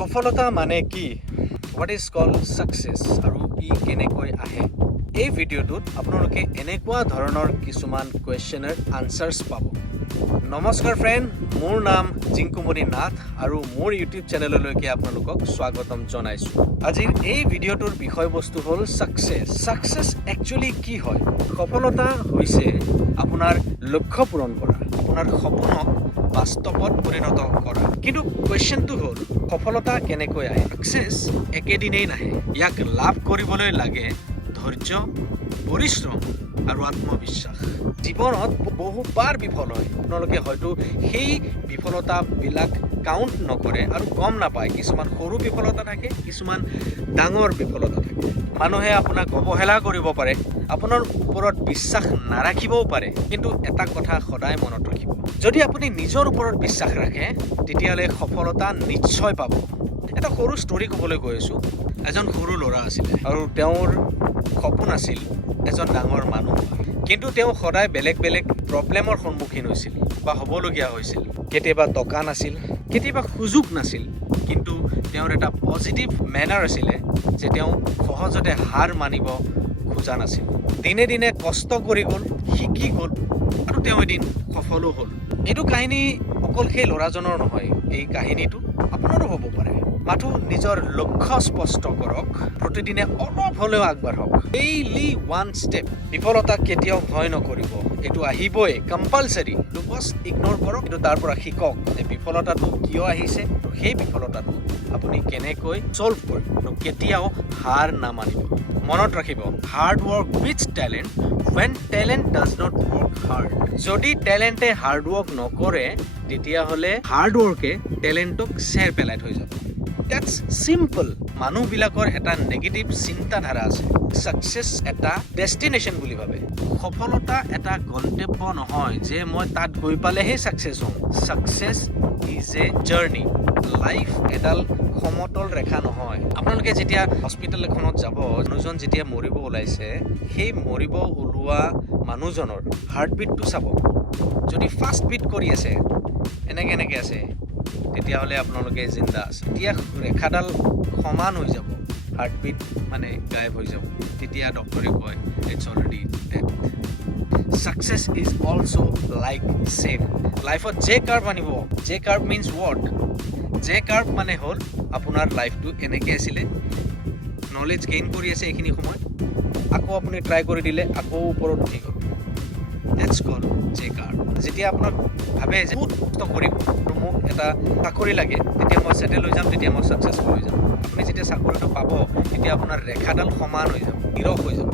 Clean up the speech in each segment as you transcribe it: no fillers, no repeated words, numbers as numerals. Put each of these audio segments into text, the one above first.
সফলতা মানে কি? হোৱাট ইজ কল্ড ছাকচেছ আৰু ই কেনেকৈ আহে? এই ভিডিঅ'টোত আপোনালোকে এনেকুৱা ধৰণৰ কিছুমান কুৱেশ্যনৰ আনচাৰ্ছ পাব। নমস্কাৰ ফ্ৰেণ্ড, মোৰ নাম জিংকুমণি নাথ আৰু মোৰ ইউটিউব চেনেললৈকে আপোনালোকক স্বাগতম জনাইছোঁ। আজিৰ এই ভিডিঅ'টোৰ বিষয়বস্তু হ'ল ছাকচেছ। ছাকচেছ একচুৱেলি কি হয়? সফলতা হৈছে আপোনাৰ লক্ষ্য পূৰণ কৰা, আপোনাৰ সপোনক বাস্তৱত পৰিণত কৰা। কিন্তু কুৱেশ্যনটো হ'ল সফলতা কেনেকৈ আহে? ছাকচেছ একেদিনেই নাহে। ইয়াক লাভ কৰিবলৈ লাগে ধৈৰ্য, পৰিশ্ৰম আৰু আত্মবিশ্বাস। জীৱনত বহুবাৰ বিফল হয়। আপোনালোকে হয়তো সেই বিফলতাবিলাক কাউণ্ট নকৰে আৰু গম নাপায়। কিছুমান সৰু বিফলতা থাকে, কিছুমান ডাঙৰ বিফলতা থাকে। মানুহে আপোনাক অৱহেলা কৰিব পাৰে, আপোনাৰ ওপৰত বিশ্বাস নাৰাখিবও পাৰে। কিন্তু এটা কথা সদায় মনত ৰাখিব, যদি আপুনি নিজৰ ওপৰত বিশ্বাস ৰাখে তেতিয়াহ'লে সফলতা নিশ্চয় পাব। এটা সৰু ষ্টৰী ক'বলৈ গৈ আছোঁ। এজন সৰু ল'ৰা আছিলে আৰু তেওঁৰ সপোন আছিল এজন ডাঙৰ মানুহ। কিন্তু তেওঁ সদায় বেলেগ বেলেগ প্ৰব্লেমৰ সন্মুখীন হৈছিল বা হ'বলগীয়া হৈছিল। কেতিয়াবা টকা নাছিল, কেতিয়াবা সুযোগ নাছিল, কিন্তু তেওঁৰ এটা পজিটিভ মেনাৰ আছিলে যে তেওঁ সহজতে হাৰ মানিব খোজা নাছিল। দিনে দিনে কষ্ট কৰি গ'ল, শিকি গ'ল আৰু তেওঁ এদিন সফলো হ'ল। এইটো কাহিনী অকল সেই ল'ৰাজনৰ নহয়, এই কাহিনীটো আপোনাৰো হ'ব পাৰে। মাথো নিজৰ লক্ষ্য স্পষ্ট কৰক, প্ৰতিদিনে অলপ হ'লেও আগবাঢ়ক। Daily one step. বিফলতা কেতিয়াও ভয় নকৰিব, এইটো আহিবই, কম্পালচাৰী। বছ ইগন'ৰ কৰক, কিন্তু তাৰ পৰা শিকক যে বিফলতাটো কিয় আহিছে আৰু সেই বিফলতাটো আপুনি কেনেকৈ ছল্ভ কৰিব আৰু কেতিয়াও হাৰ নামানিব। মনত ৰাখিব, hard work beats talent when talent does not work hard. যদি টেলেণ্টে হাৰ্ড ৱৰ্ক নকৰে তেতিয়াহ'লে হাৰ্ড ৱৰ্কে টেলেণ্টক চেৰ পেলাই থৈ যাব। That's simple. মানুহবিলাকৰ এটা নেগেটিভ চিন্তাধাৰা আছে। ছাকচেছ এটা ডেষ্টিনেশ্যন বুলি ভাবে। সফলতা এটা গন্তব্য নহয় যে মই তাত গৈ পালেহে ছাকচেছ হ'ম। Success is a journey. Life এডাল সমতল ৰেখা নহয়। আপোনালোকে যেতিয়া হস্পিটেল এখনত যাব, মানুহজন যেতিয়া মৰিব ওলাইছে, সেই মৰিব ওলোৱা মানুহজনৰ হাৰ্টবিটটো চাব। যদি ফাষ্ট বিট কৰি আছে, এনেকৈ আছে, তেতিয়াহ'লে আপোনালোকে জিন্দা আছে। এতিয়া ৰেখাডাল সমান হৈ যাব, হাৰ্টবিট মানে গায়ব হৈ যাব, তেতিয়া ডক্টৰে কয় it's already dead. Success is also' like same. লাইফত জে কাৰ্ভ আনিব। J curve means word? J curve মানে হ'ল আপোনাৰ লাইফটো এনেকৈ আছিলে, নলেজ গেইন কৰি আছে এইখিনি সময়ত, আকৌ আপুনি ট্ৰাই কৰি দিলে আকৌ ওপৰত উঠি গ'ল। That's call J curve. যেতিয়া আপোনাক ভাবে যে বহুত কষ্ট কৰিম আৰু মোক এটা চাকৰি লাগে, তেতিয়া মই ছেটেল হৈ যাম, তেতিয়া মই ছাকচেছফুল হৈ যাম। আপুনি যেতিয়া চাকৰিটো পাব তেতিয়া আপোনাৰ ৰেখাডাল সমান হৈ যাব, নীৰৱ হৈ যাব।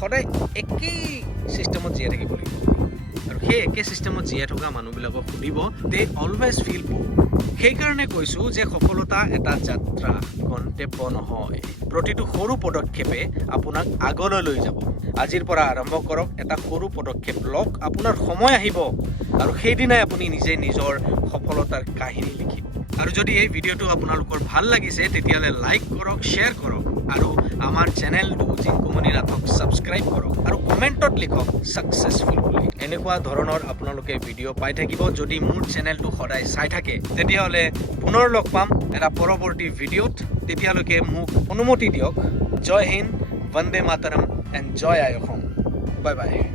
সদায় একেই ছিষ্টেমত জীয়াই থাকিব লাগিব। আৰু সেই একে ছিষ্টেমত জীয়াই থকা মানুহবিলাকক সুধিব, দে অলৱেজ ফিল বোৰ। সেইকাৰণে কৈছোঁ যে সফলতা এটা যাত্ৰা, গন্তব্য নহয়। প্ৰতিটো সৰু পদক্ষেপে আপোনাক আগলৈ লৈ যাব। আজিৰ পৰা আৰম্ভ কৰক, এটা সৰু পদক্ষেপ লওক, আপোনাৰ সময় আহিব আৰু সেইদিনাই আপুনি নিজে নিজৰ সফলতাৰ কাহিনী লিখিব। আৰু যদি এই ভিডিঅ'টো আপোনালোকৰ ভাল লাগিছে তেতিয়াহ'লে লাইক কৰক, শ্বেয়াৰ কৰক আৰু আমাৰ চেনেলটো জিংকুমণি নাথক ছাবস্ক্ৰাইব কৰক আৰু কমেণ্টত লিখক ছাকচেছফুল বুলি। এনেকুৱা ধৰণৰ আপোনালোকে ভিডিঅ' পাই থাকিব। যদি মোৰ চেনেলটো সদায় চাই থাকে তেতিয়াহ'লে পুনৰ লগ পাম এটা পৰৱৰ্তী ভিডিঅ'ত। তেতিয়ালৈকে মোক অনুমতি দিয়ক। জয় হিন্দ, বন্দে মাতৰম এণ্ড জয় আই অসম। বাই বাই।